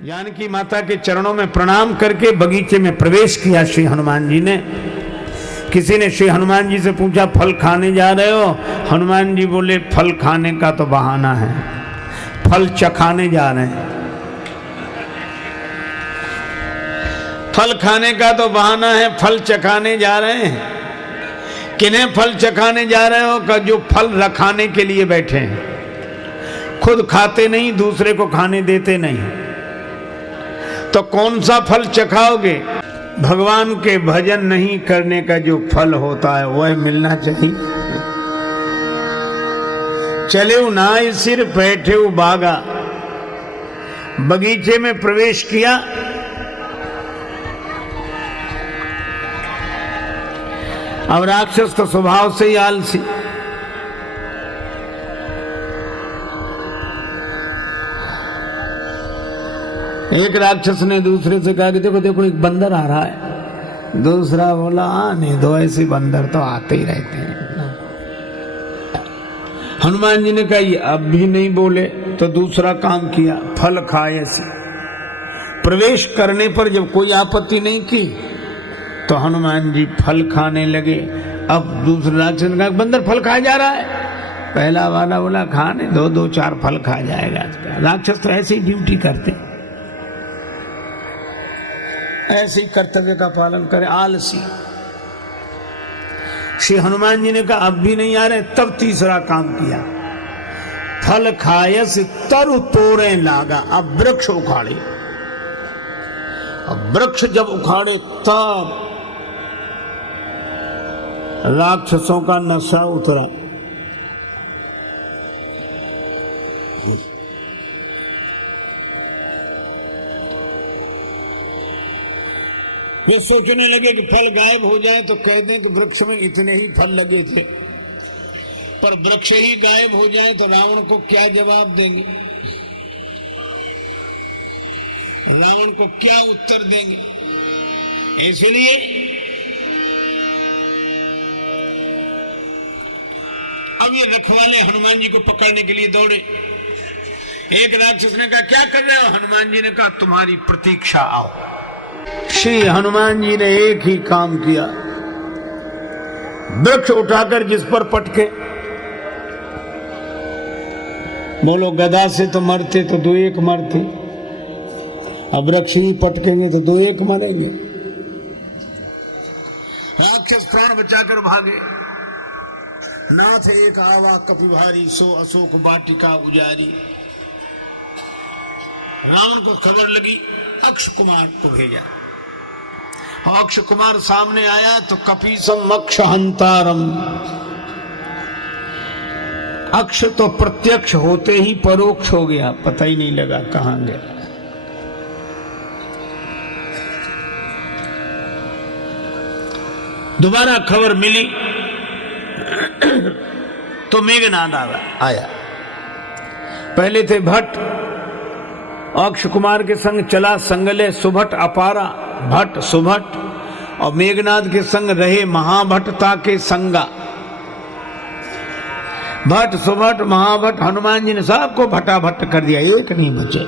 जानकी माता के चरणों में प्रणाम करके बगीचे में प्रवेश किया श्री हनुमान जी ने। किसी ने श्री हनुमान जी से पूछा, फल खाने जा रहे हो? हनुमान जी बोले, फल खाने का तो बहाना है, फल चखाने जा रहे हैं। फल खाने का तो बहाना है, फल चखाने जा रहे हैं। किन्हें फल चखाने जा रहे हो? का जो फल रखाने के लिए बैठे हैं, खुद खाते नहीं, दूसरे को खाने देते नहीं। तो कौन सा फल चखाओगे? भगवान के भजन नहीं करने का जो फल होता है वह मिलना चाहिए। चले नाय सिर बैठे बागा, बगीचे में प्रवेश किया। अब राक्षस तो स्वभाव से ही आलसी, एक राक्षस ने दूसरे से कहा कि देखो देखो एक बंदर आ रहा है। दूसरा बोला, आने दो, ऐसे बंदर तो आते ही रहते हैं। हनुमान जी ने कहा ये अब भी नहीं बोले तो दूसरा काम किया, फल खाए से। प्रवेश करने पर जब कोई आपत्ति नहीं की तो हनुमान जी फल खाने लगे। अब दूसरा राक्षस ने कहा बंदर फल खाया जा रहा है। पहला वाला बोला खाने दो, दो चार फल खा जाएगा। राक्षस तो ऐसे ही ड्यूटी करते, ऐसे ही कर्तव्य का पालन करे, आलसी। श्री हनुमान जी ने कहा अब भी नहीं आ रहे, तब तीसरा काम किया, फल खायस तरु तोड़े लागा। अब वृक्ष उखाड़े। अब वृक्ष जब उखाड़े तब राक्षसों का नशा उतरा। वे सोचने लगे कि फल गायब हो जाए तो कह दें कि वृक्ष में इतने ही फल लगे थे, पर वृक्ष ही गायब हो जाए तो रावण को क्या जवाब देंगे, रावण को क्या उत्तर देंगे। इसलिए अब ये रखवाले हनुमान जी को पकड़ने के लिए दौड़े। एक राक्षस ने कहा क्या कर रहे हो? हनुमान जी ने कहा तुम्हारी प्रतीक्षा आओ। श्री हनुमान जी ने एक ही काम किया, वृक्ष उठाकर जिस पर पटके, बोलो गदा से तो मरते तो दो एक मरते, अब वृक्ष ही पटकेंगे तो दो एक मरेंगे। राक्षस प्राण बचाकर भागे। नाथ एक आवा कपिभारी, सो अशोक वाटिका उजारी। रावण को खबर लगी, अक्ष कुमार को भेजा। अक्ष कुमार सामने आया तो कपीसम अक्ष हंतारम। अक्ष तो प्रत्यक्ष होते ही परोक्ष हो गया, पता ही नहीं लगा कहां गया। दोबारा खबर मिली तो मेघनाद आया। पहले थे भट्ट, अक्ष कुमार के संग चला संगले सुभट अपारा, भट्ट सुभट, और मेघनाद के संग रहे महाभट्टता के संगा। भट्ट सुभट महाभट्ट, हनुमान जी ने सबको भटाभट कर दिया, एक नहीं बचे।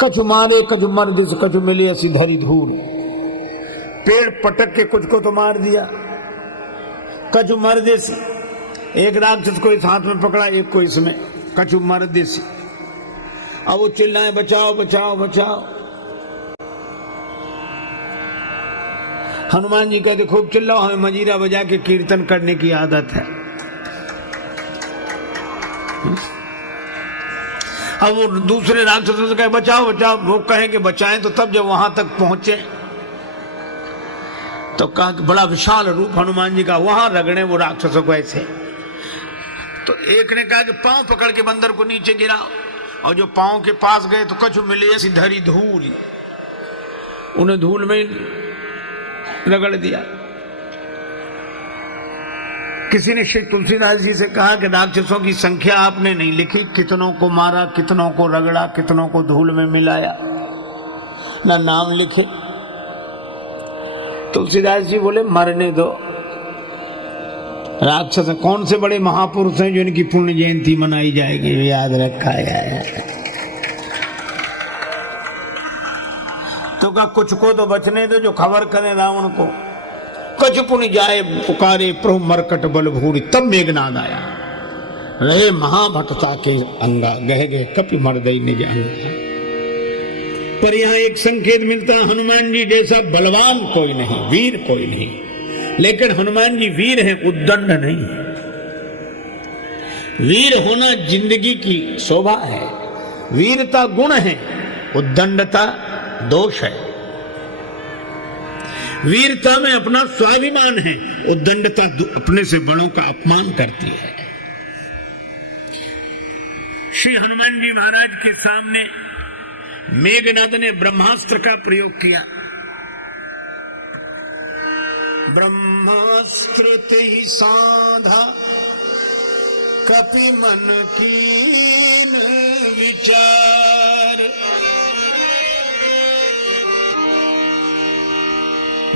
कछु मारे कछु मर दिस, कछु मिले ऐसी धरी धूल। पेड़ पटक के कुछ को तो मार दिया, कछु मर देसी। एक राक्षस को इस हाथ में पकड़ा, एक को इसमें, कछु मर देसी। अब वो चिल्लाए बचाओ बचाओ बचाओ। हनुमान जी कहते खूब चिल्लाओ, हमें मजीरा बजा के कीर्तन करने की आदत है। अब वो दूसरे राक्षसों से कहे बचाओ बचाओ, वो कहेंगे बचाएं, तो तब जब वहां तक पहुंचे तो कहा कि बड़ा विशाल रूप हनुमान जी का, वहां रगड़े वो राक्षसों को ऐसे। तो एक ने कहा कि पांव पकड़ के बंदर को नीचे गिराओ, और जो पांव के पास गए तो कछु मिली ऐसी धरी धूल, उन्हें धूल में रगड़ दिया। किसी ने श्री तुलसीदास जी से कहा कि राक्षसों की संख्या आपने नहीं लिखी, कितनों को मारा, कितनों को रगड़ा, कितनों को धूल में मिलाया, ना नाम लिखे। तुलसीदास जी बोले मरने दो, राक्षस कौन से बड़े महापुरुष हैं जो इनकी पुण्य जयंती मनाई जाएगी, याद रखा है। तो का कुछ को तो बचने दो जो खबर करे रावण को। कछ पुनि जाए पुकारे प्रभु मरकट बल भूरी, तब मेघनाद आया रहे महाभटता के अंगा, गह गए कपि मर्दई निज अंगा। पर यहाँ एक संकेत मिलता, हनुमान जी जैसा बलवान कोई नहीं, वीर कोई नहीं, लेकिन हनुमान जी वीर हैं, उद्दंड नहीं है। वीर होना जिंदगी की शोभा है, वीरता गुण है, उद्दंडता दोष है। वीरता में अपना स्वाभिमान है, उद्दंडता अपने से बड़ों का अपमान करती है। श्री हनुमान जी महाराज के सामने मेघनाद ने ब्रह्मास्त्र का प्रयोग किया। ब्रह्मास्त्र ही साधा कपि मन कीन विचार।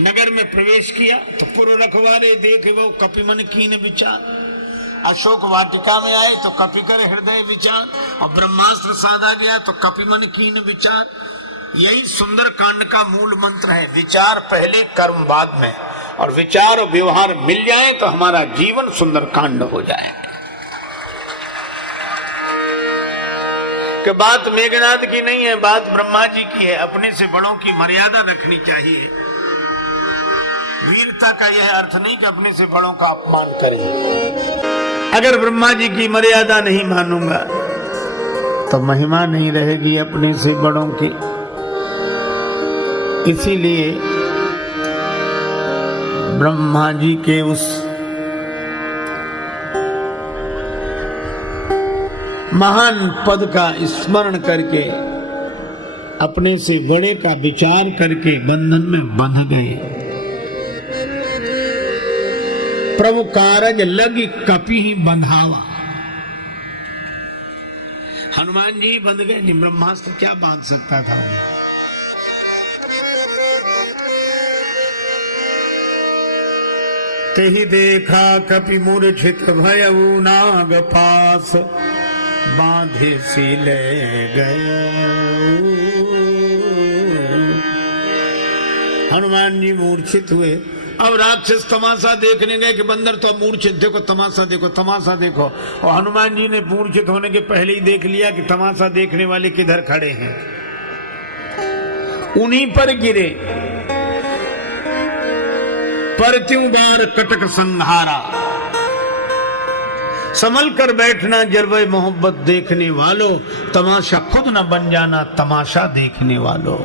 नगर में प्रवेश किया तो पूर्व रखवारे देख वो कपि मन कीन विचार। अशोक वाटिका में आए तो कपि कर हृदय विचार, और ब्रह्मास्त्र साधा गया तो कपि मन कीन विचार। यही सुंदर कांड का मूल मंत्र है, विचार पहले कर्म बाद में, और विचार और व्यवहार मिल जाए तो हमारा जीवन सुंदर कांड हो जाए। कि बात मेघनाद की नहीं है, बात ब्रह्मा जी की है। अपने से बड़ों की मर्यादा रखनी चाहिए। वीरता का यह अर्थ नहीं कि अपने से बड़ों का अपमान करें। अगर ब्रह्मा जी की मर्यादा नहीं मानूंगा तो महिमा नहीं रहेगी अपने से बड़ों की। इसीलिए ब्रह्मा जी के उस महान पद का स्मरण करके अपने से बड़े का विचार करके बंधन में बंध गए। प्रभु कारज लगी कपि ही बंधावा। हनुमान जी बंध गए, ब्रह्मास्त्र क्या बांध सकता था। तेहि देखा कपि मूर्छित भयउ नाग पास, बांधे सी ले गए। हनुमान जी मूर्छित हुए। अब राक्षस तमाशा देखने गए कि बंदर तो मूर्छित, देखो तमाशा देखो, तमाशा देखो। और हनुमान जी ने मूर्छित होने के पहले ही देख लिया कि तमाशा देखने वाले किधर खड़े हैं, उन्हीं पर गिरे। पर त्यों बार कटक संहारा, संभल कर बैठना जलवे मोहब्बत देखने वालों, तमाशा खुद न बन जाना तमाशा देखने वालों।